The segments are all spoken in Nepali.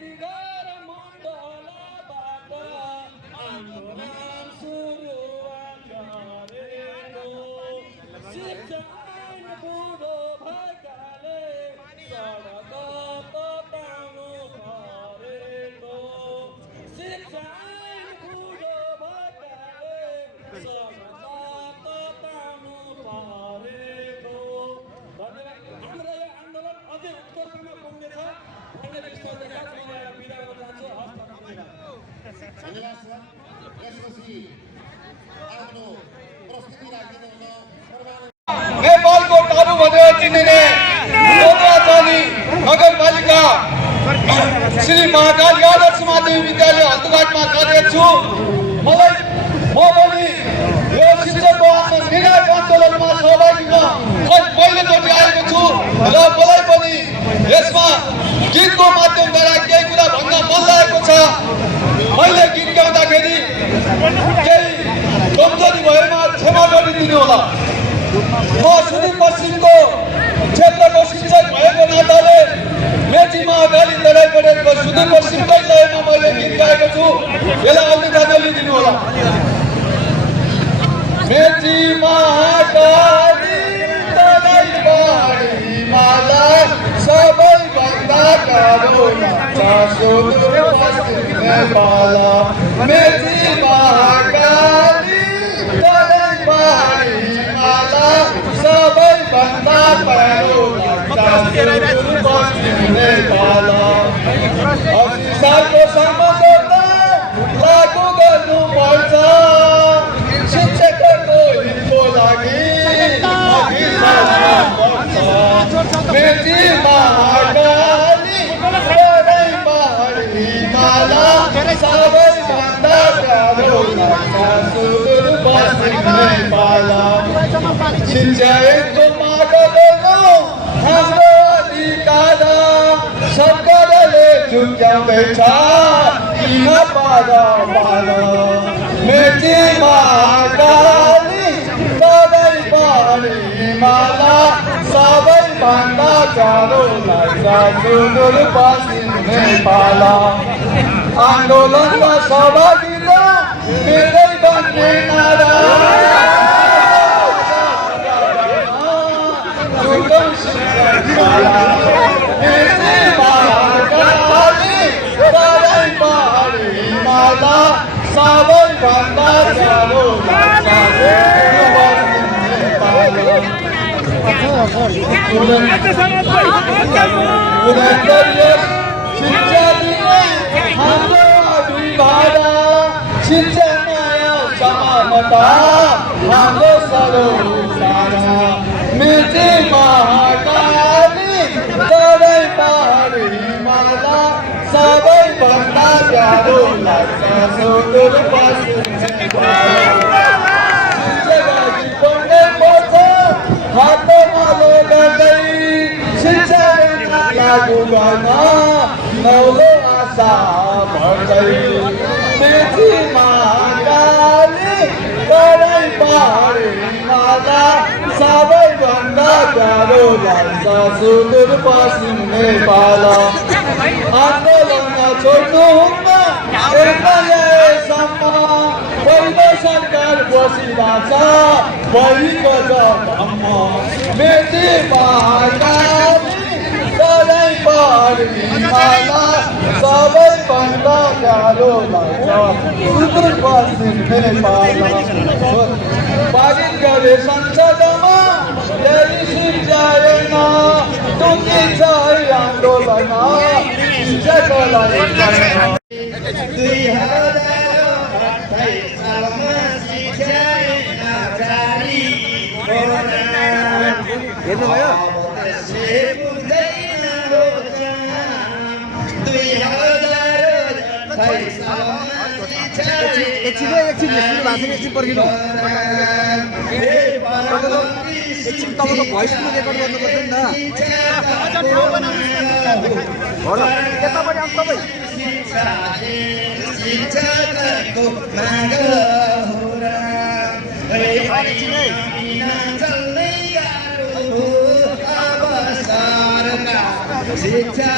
दिगर मण्डलबाट आन्दोलन सुरुवात गरेको शिक्षा ऐन बुढो भएकाले सडक तताउनु परेको शिक्षा ऐन बुढो भएकाले सडक तताउनु परेको। धन्यवाद। हाम्रो यो आन्दोलन अझै उत्कर्षमा पुग्नेछ भन्ने विश्वास देखाएर म बिदा गर्न चाहन्छु। हस् धन्यवाद सर। यसपछि आफ्नो प्रस्तुति राखिदिनु नेपालको टाढो भनेर चिनिने लोकराजधानी नगरपालिका श्री महाकाली आदर्श माध्यमिक विद्यालय हस्तघाटमा कार्यरत छु। म पनि यो शिक्षकको निर्णायक आन्दोलनमा सहभागी पहिलोचोटि आएको छु र मलाई पनि यसमा गीतको माध्यमद्वारा केही कुरा भन्न मन लागेको छ। मैले गीत गाउँदाखेरि केही कमजोरी भएमा क्षमा गरिदिनु होला। म सुदूरपश्चिमको क्षेत्रको शिक्षक भएको नाताले मेची महाकाली तराई पढेको सुदूरपश्चिमकै लयमा मैले गीत गाएको छु। यसलाई अलिकति नलिदिनु होला। मेची महाकाली तराई पढेमाला सबैभन्दा गाह्रो लाग्छ सुदूरपश्चिम नेपाल। मेची महाकाली तराई पढेमाला सबैभन्दा गाह्रो लाग्छ सुदूरपश्चिम नेपाल। 80 सालको सम्झौता लागू गर्नुपर्छ शिक्षकको हितको लागि अघि सार्नुपर्छ। मेची महाकाली तराई पढेमाला सबैभन्दा गाह्रो लाग्छ सुदूरपश्चिम नेपाल। शिक्षा ऐनको माग गर्नु हाम्रो अधिकार सरकारले झुक्याउँदैछ किन पार। मेची महाकाली तराई पढेमाला सबैभन्दा गाह्रो लाग्छ सुदूरपश्चिम नेपाल। आन्दोलनमा सहभागिता मेरै भन्ने नारा मेची महाकाली तराई पढेमाला सबैभन्दा गाह्रो लाग्छ शिक्षा दिने हाम्रो अभिभावक शिक्षा न्याय समानता हाम्रो सरोकारा। मेची महाकाली तराई पढेमाला सबैभन्दा गाह्रो लाग्छ सुदूरपश्चिम नेपाल। शिक्षाಗಾಗಿ पढ्नै पर्छ हातमालो गर्दै शिक्षा लागू गर्न नौलो आशा भर्दै। मेची महाकाली तराई पढेमाला सबैभन्दा गाह्रो लाग्छ सुदूरपश्चिम नेपाल। आन्दोलन छोड्नुहुन्न एकैसम्म पहिलो सरकार बसिरहेछ भएको जग्गामा। मेची महाकाली तराई पढेमाला सबैभन्दा गाह्रो लाग्छ सुदूरपश्चिम नेपाल। पारित गरे संसदमा यही शिक्षा ऐन टुङ्गिन्छ आन्दोलन शिक्षाको लागि। 2028 सालमा शिक्षा ऐन जारी हेर्नुभयो। 2028 सालमा एकछिन एकछिन पर्खिनु। एकछिन तपाईँको भोइस रेकर्ड गर्नुपर्छ नि त। यतापट्टि आउनु तपाईँ। शिक्षकको माग हो र चल्नै गाह्रो अब सरकार शिक्षा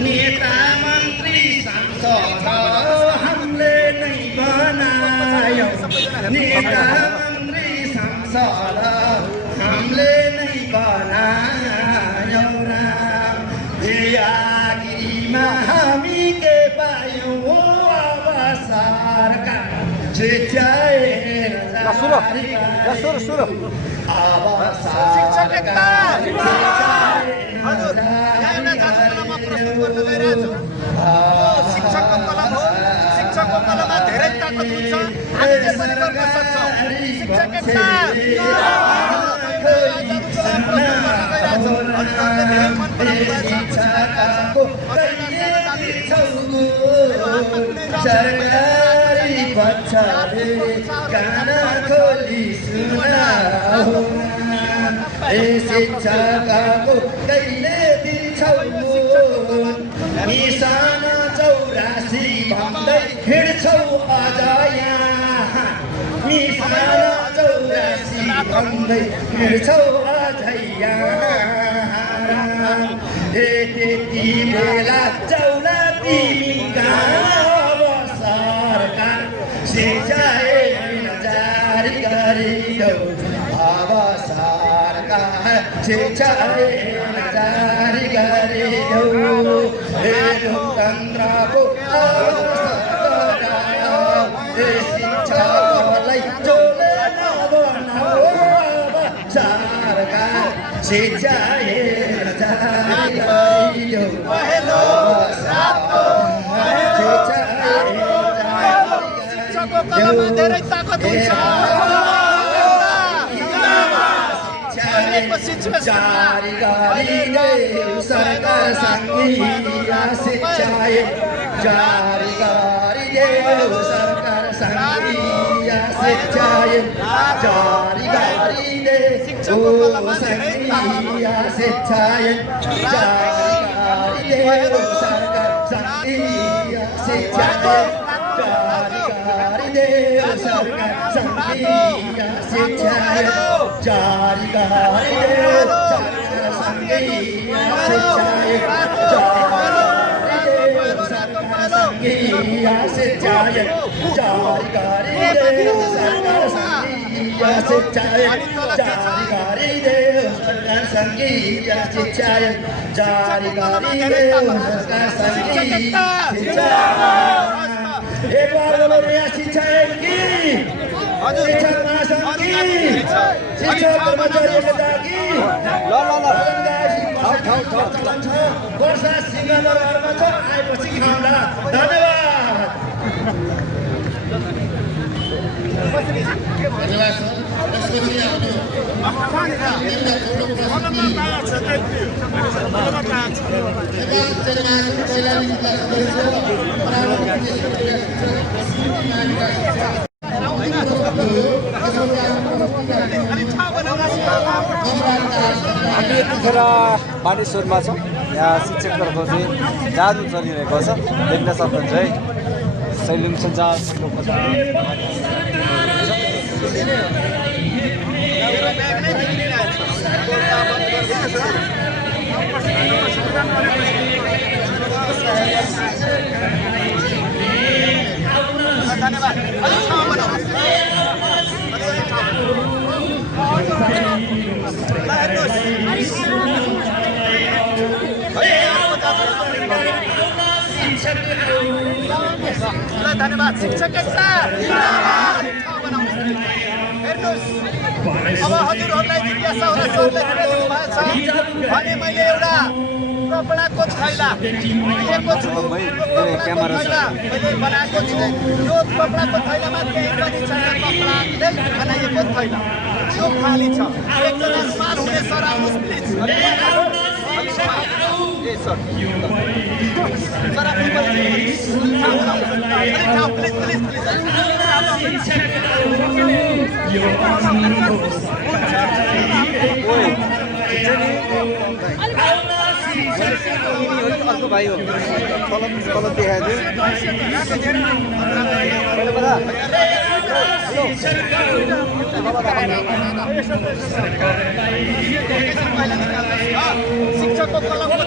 नेता मन्त्री सांसद हामीले नै बनायौँ नेता मन्त्री सांसद हामीले नै बनायौँ आखिरीमा हामी के पायौँ अब सरकार छिट्याएर शिक्षकको कलम हो शिक्षकको कलममा धेरै ताकत हुन्छ हामी त्यसरी गर्न सक्छौँ शिक्षक एकता सरकारी बच्चाले कान खोली सुनाऊ शिक्षकको कहिले दिन्छौ निशान 84 भन्दै हिँड्छौ अझ यहाँ निशान 84 भन्दै हिँड्छौ अझ यहाँ त्यति बेला चौला तिमी गाउँ सरकार शिक्षा जारी गरिदेऊ अब सरकार शिक्षा जारी गरिदेऊ लोकतन्त्रको शिक्षालाई चोले नबनाऊ अब सरकार शिक्षा जारी गरिदेऊ शिक्षकको कलममा धेरै ताकत हुन्छ जारी गरिदेऊ सरकार सङ्घीय शिक्षा जारी गरिदेऊ सरकार सङ्घीय शिक्षा जारी गरिदेऊ सङ्घीय शिक्षा जारी गरिदेऊ सरकार सङ्घीय शिक्षा जारी गरिदेऊ सरकार सङ्घीय शिक्षा जारी गरिदेऊ सरकार सङ्घीय शिक्षा सङ्घीय शिक्षा जारी गरिदेऊ सरकार सङ्घीय शिक्षा जारी गरिदेऊ सरकार सङ्घीय शिक्षा जारी गरिदेऊ सरकार सङ्घीय शिक्षा एक बार बोलो यहाँ शिक्षा की शिक्षक महासंघ की शिक्षक कर्मचारी एकता की वर्षा सिंहदरबारमा छ आएपछि खाउँला धन्यवाद हामी यतिखेर बानेश्वरमा छौँ यहाँ शिक्षकहरूको चाहिँ जादु चलिरहेको छ देख्न सक्नुहुन्छ है सैलुङ सञ्चार धन्यवाद शिक्षक एकता हेर्नुहोस् अब हजुरहरूलाई जिज्ञासा होला सरले के दिनुभएको छ भने मैले एउटा कपडाको थैला दिएको छु। क्यामेरा छ। मैले बनाएको छु। यो कपडाको थैलामा केही पनि छैन, कपडाले बनाइएको थैला यो खाली छ। एकजना स्मार हुने सर आउनुहोस् प्लिज। ए सर सर आफ्नो प्लिज प्लिज प्लिज अर्को भाइ हो तलब देखाएको शिक्षकको कलमको शिक्षकको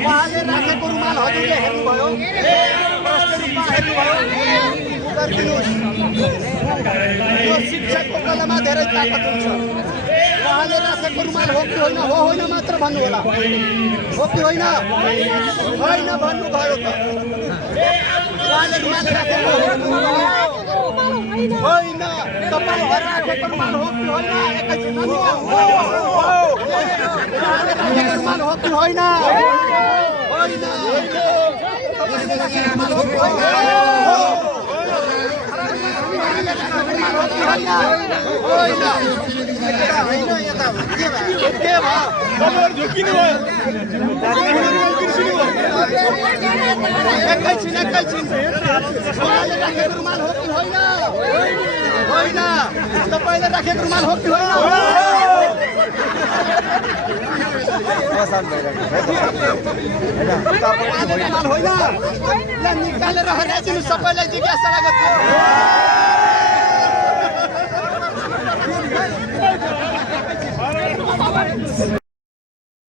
उहाँले राखेको रुमाल हजुरले हेर्नुभयो, यो शिक्षकको कलममा धेरै ताकत हुन्छ। उहाँले राखेको रुमाल हो कि होइन, हो होइन मात्र भन्नु होला, हो कि होइन, होइन भन्नुभयो त। उहाँले रुमाल राखेको होइन, तपाईँले राखेको रुमाल हो कि होइन, एकैछिन रुमाल हो कि होइन, एकैछिन उहाँले राखेको रुमाल हो कि होइन, होइन तपाईँले राखेको रुमाल हो कि होइन, होइन निकालेर हराइदिनु सबैलाई जिज्ञासा लागेको